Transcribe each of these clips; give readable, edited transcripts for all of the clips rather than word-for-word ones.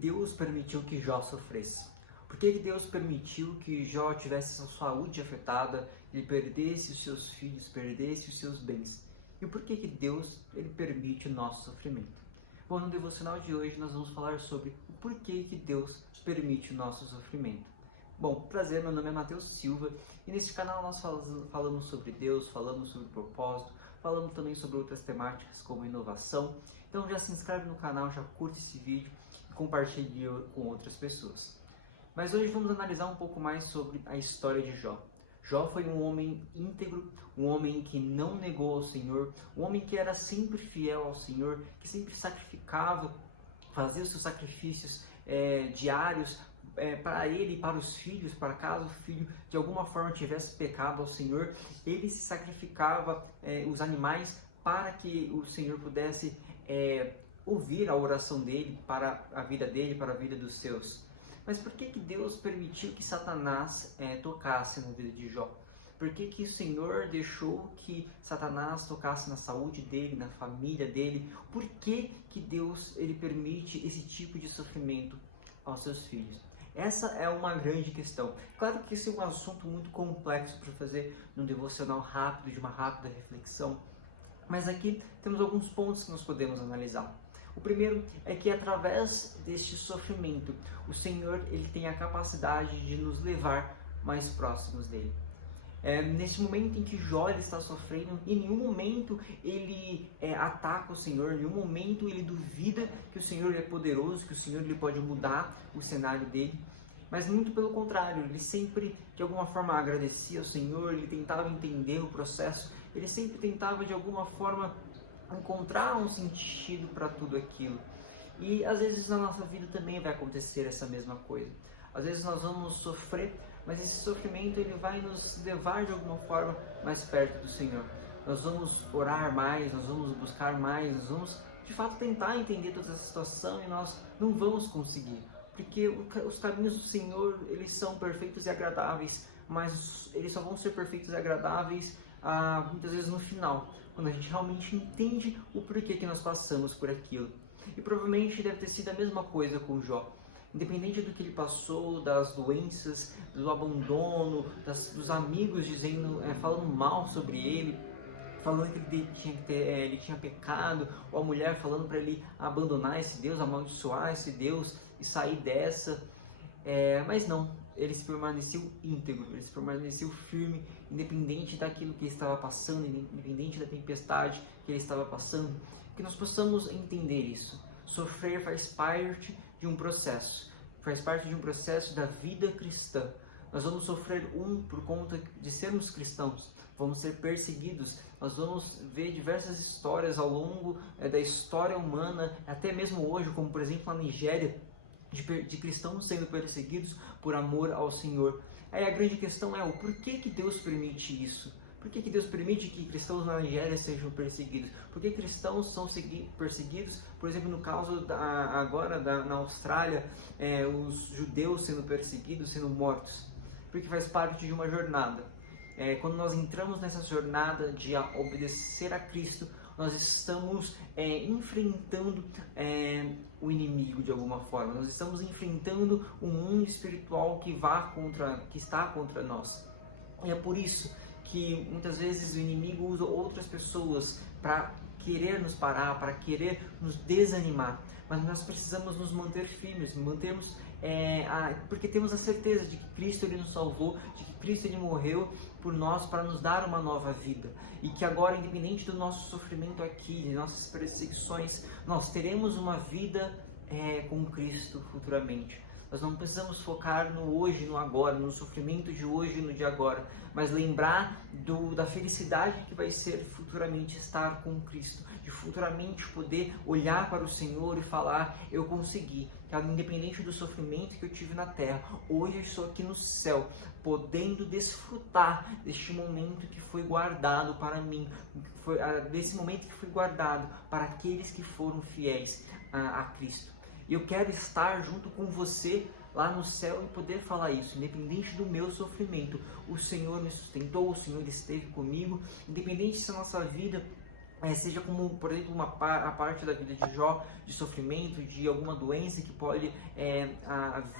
Deus permitiu que Jó sofresse? Por que Deus permitiu que Jó tivesse sua saúde afetada, ele perdesse os seus filhos, perdesse os seus bens? E por que Deus ele permite o nosso sofrimento? Bom, no devocional de hoje nós vamos falar sobre o porquê que Deus permite o nosso sofrimento. Bom, prazer, meu nome é Matheus Silva e nesse canal nós falamos sobre Deus, falamos sobre propósito, falamos também sobre outras temáticas como inovação. Então já se inscreve no canal, já curte esse vídeo e compartilhe com outras pessoas. Mas hoje vamos analisar um pouco mais sobre a história de Jó. Jó foi um homem íntegro, um homem que não negou ao Senhor, um homem que era sempre fiel ao Senhor, que sempre sacrificava, fazia os seus sacrifícios diários para ele e para os filhos, para caso o filho de alguma forma tivesse pecado ao Senhor, ele se sacrificava os animais para que o Senhor pudesse ouvir a oração dele, para a vida dele, para a vida dos seus. Mas por que Deus permitiu que Satanás tocasse na vida de Jó? Por que o Senhor deixou que Satanás tocasse na saúde dele, na família dele? Por que Deus ele permite esse tipo de sofrimento aos seus filhos? Essa é uma grande questão. Claro que esse é um assunto muito complexo para fazer num devocional rápido, de uma rápida reflexão. Mas aqui temos alguns pontos que nós podemos analisar. O primeiro é que através deste sofrimento, o Senhor ele tem a capacidade de nos levar mais próximos dele. Nesse momento em que Jó ele está sofrendo, em nenhum momento ele ataca o Senhor, em nenhum momento ele duvida que o Senhor é poderoso, que o Senhor ele pode mudar o cenário dele. Mas muito pelo contrário, ele sempre de alguma forma agradecia ao Senhor, ele tentava entender o processo, ele sempre tentava de alguma forma encontrar um sentido para tudo aquilo. E às vezes na nossa vida também vai acontecer essa mesma coisa. Às vezes nós vamos sofrer, mas esse sofrimento ele vai nos levar de alguma forma mais perto do Senhor. Nós vamos orar mais, nós vamos buscar mais, nós vamos de fato tentar entender toda essa situação e nós não vamos conseguir. Porque os caminhos do Senhor eles são perfeitos e agradáveis, mas eles só vão ser perfeitos e agradáveis muitas vezes no final, quando a gente realmente entende o porquê que nós passamos por aquilo. E provavelmente deve ter sido a mesma coisa com Jó. Independente do que ele passou, das doenças, do abandono, dos amigos dizendo, falando mal sobre ele, falando que ele tinha pecado, ou a mulher falando para ele abandonar esse Deus, amaldiçoar esse Deus e sair dessa. Mas não, ele se permaneceu íntegro, ele se permaneceu firme, independente daquilo que ele estava passando, independente da tempestade que ele estava passando. Que nós possamos entender isso. Sofrer faz parte de um processo, faz parte de um processo da vida cristã. Nós vamos sofrer por conta de sermos cristãos, vamos ser perseguidos, nós vamos ver diversas histórias ao longo da história humana, até mesmo hoje, como por exemplo na Nigéria, de cristãos sendo perseguidos por amor ao Senhor. Aí a grande questão é o porquê que Deus permite isso? Por que Deus permite que cristãos na Nigéria sejam perseguidos? Por que cristãos são perseguidos, por exemplo, no caso na Austrália, os judeus sendo perseguidos, sendo mortos? Porque faz parte de uma jornada. Quando nós entramos nessa jornada de obedecer a Cristo, nós estamos enfrentando o inimigo de alguma forma. Nós estamos enfrentando um mundo espiritual que está contra nós. E é por isso que muitas vezes o inimigo usa outras pessoas para querer nos parar, para querer nos desanimar. Mas nós precisamos nos manter firmes, porque temos a certeza de que Cristo ele nos salvou, de que Cristo ele morreu por nós para nos dar uma nova vida. E que agora, independente do nosso sofrimento aqui, de nossas perseguições, nós teremos uma vida com Cristo futuramente. Nós não precisamos focar no hoje, no agora, no sofrimento de hoje e no de agora, mas lembrar da felicidade que vai ser futuramente estar com Cristo, de futuramente poder olhar para o Senhor e falar, eu consegui, independente do sofrimento que eu tive na terra, hoje eu estou aqui no céu, podendo desfrutar deste momento que foi guardado para mim, desse momento que foi guardado para aqueles que foram fiéis a Cristo. E eu quero estar junto com você lá no céu e poder falar isso, independente do meu sofrimento. O Senhor me sustentou, o Senhor esteve comigo, independente se a nossa vida seja como, por exemplo, a parte da vida de Jó, de sofrimento, de alguma doença que pode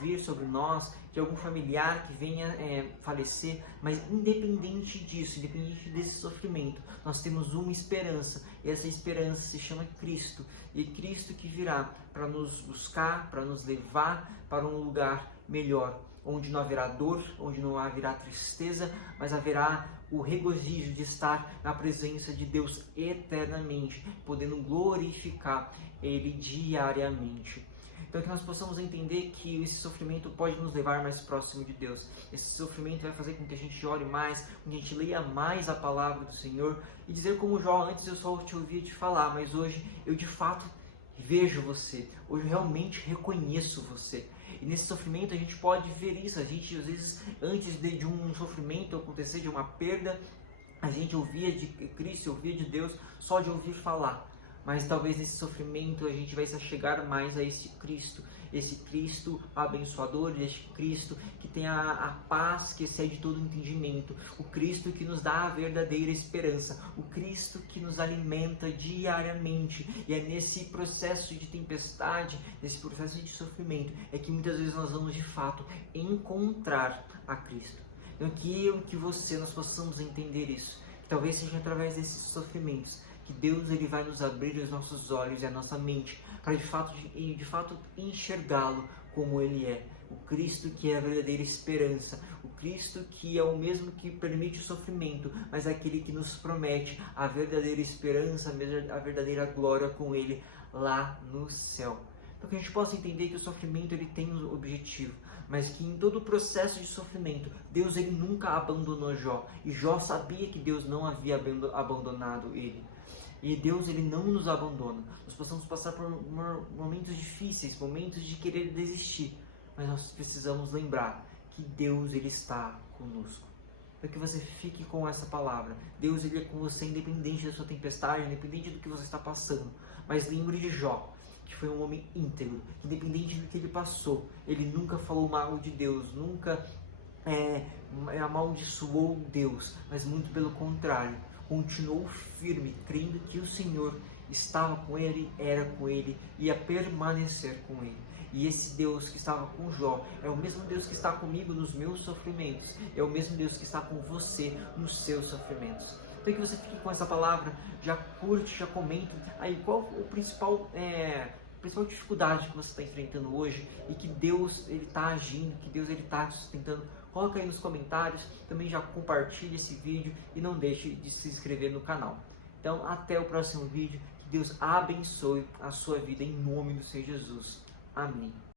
vir sobre nós, de algum familiar que venha falecer, mas independente disso, independente desse sofrimento, nós temos uma esperança, e essa esperança se chama Cristo, e Cristo que virá para nos buscar, para nos levar para um lugar melhor, onde não haverá dor, onde não haverá tristeza, mas haverá o regozijo de estar na presença de Deus eternamente, podendo glorificar Ele diariamente. Então que nós possamos entender que esse sofrimento pode nos levar mais próximo de Deus. Esse sofrimento vai fazer com que a gente ore mais, com que a gente leia mais a palavra do Senhor e dizer como Jó, antes eu só te ouvia te falar, mas hoje eu de fato vejo você, hoje eu realmente reconheço você. E nesse sofrimento a gente pode ver isso, a gente às vezes antes de um sofrimento acontecer, de uma perda, a gente ouvia de Cristo, ouvia de Deus só de ouvir falar. Mas talvez nesse sofrimento a gente vai se chegar mais a esse Cristo abençoador, esse Cristo que tem a paz que excede todo entendimento, o Cristo que nos dá a verdadeira esperança, o Cristo que nos alimenta diariamente. E é nesse processo de tempestade, nesse processo de sofrimento, é que muitas vezes nós vamos de fato encontrar a Cristo. Então que nós possamos entender isso, que talvez seja através desses sofrimentos que Deus ele vai nos abrir os nossos olhos e a nossa mente para de fato enxergá-lo como Ele é. O Cristo que é a verdadeira esperança, o Cristo que é o mesmo que permite o sofrimento, mas é aquele que nos promete a verdadeira esperança, a verdadeira glória com Ele lá no céu. Então que a gente possa entender que o sofrimento ele tem um objetivo, mas que em todo o processo de sofrimento, Deus ele nunca abandonou Jó, e Jó sabia que Deus não havia abandonado ele. E Deus ele não nos abandona. Nós possamos passar por momentos difíceis, momentos de querer desistir, mas nós precisamos lembrar que Deus ele está conosco. Para que você fique com essa palavra. Deus ele é com você independente da sua tempestade, independente do que você está passando. Mas lembre de Jó, que foi um homem íntegro, que independente do que ele passou, ele nunca falou mal de Deus, nunca amaldiçoou Deus, mas muito pelo contrário, continuou firme, crendo que o Senhor estava com ele, era com ele, ia permanecer com ele. E esse Deus que estava com Jó é o mesmo Deus que está comigo nos meus sofrimentos, é o mesmo Deus que está com você nos seus sofrimentos. Então que você fique com essa palavra, já curte, já comenta aí qual a principal dificuldade que você está enfrentando hoje e que Deus ele está agindo, que Deus ele está sustentando. Coloca aí nos comentários, também já compartilhe esse vídeo e não deixe de se inscrever no canal. Então até o próximo vídeo, que Deus abençoe a sua vida em nome do Senhor Jesus. Amém.